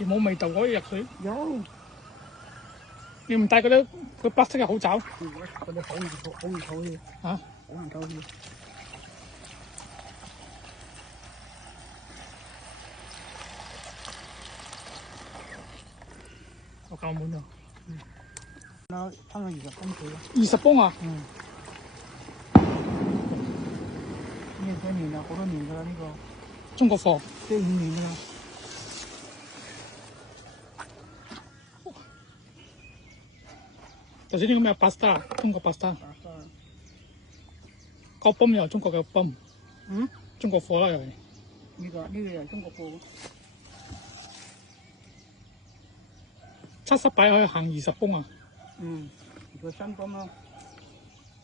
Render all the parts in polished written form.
而冇味道可以入水。有。你唔帶嗰啲佢白色嘅口罩？嗰啲好唔透氣。嚇？好唔透氣。我夠滿咗。差唔多20公尺啦。20泵啊？嗯。呢幾年啦，好多年㗎啦呢個。中國貨。4、5年㗎啦。就算呢個咩巴斯塔，中國巴斯塔。個泵又係中國嘅泵。嗯？中國貨啦又係。呢個又係中國貨。70擺可以行20泵啊？嗯，個新泵咯，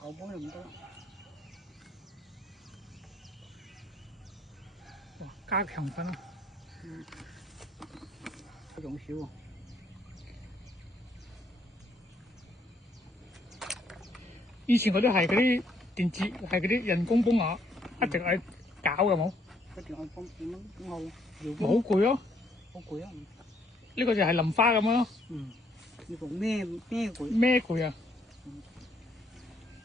舊泵又唔得。哇！加強分啊！嗯，用少喎。以前嗰啲係嗰啲電子，係嗰啲人工泵啊，一定係搞嘅冇。一定係泵點樣咁好？好攰咯！好攰啊！呢個就係淋花咁咯。嗯。呢個咩攰？咩攰啊？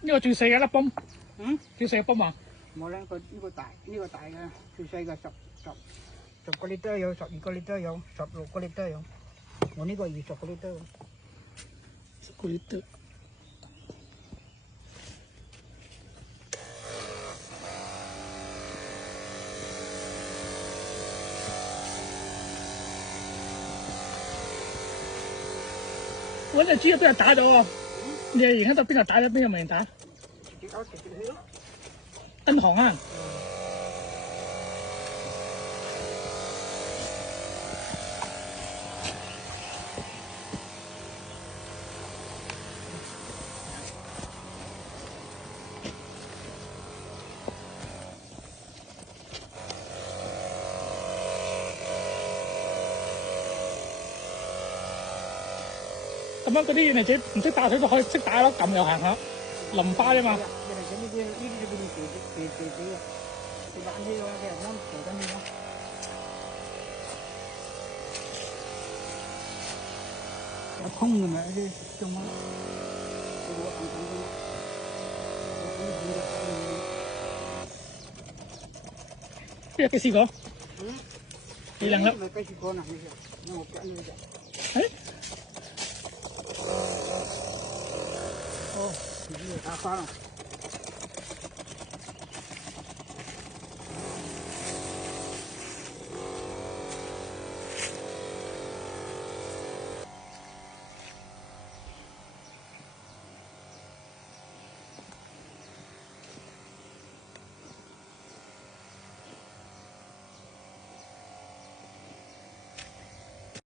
呢個最細嘅粒泵。嗯？最細嘅泵啊？冇啦，呢個大嘅，最細嘅10個 litre 有，12個 litre有，16個 litre有。我呢個20個 litre。10個 litre。揾隻豬入邊度打咗喎？你係而家到邊度打咗？邊個冇人打？自己搞自己去咯。銀行啊？咁樣嗰啲人哋唔識打水都可以識打咯，撳又行下，淋花啫嘛。呢啲俾你嘅，你冷氣嘅話，你又啱調緊氣咯。有通嘅咪啲中咯，我行緊嘅。邊日幾試過？嗯？幾兩粒？咪幾試過啦？呢個，我揀呢隻。誒？哦，呢個打花啦。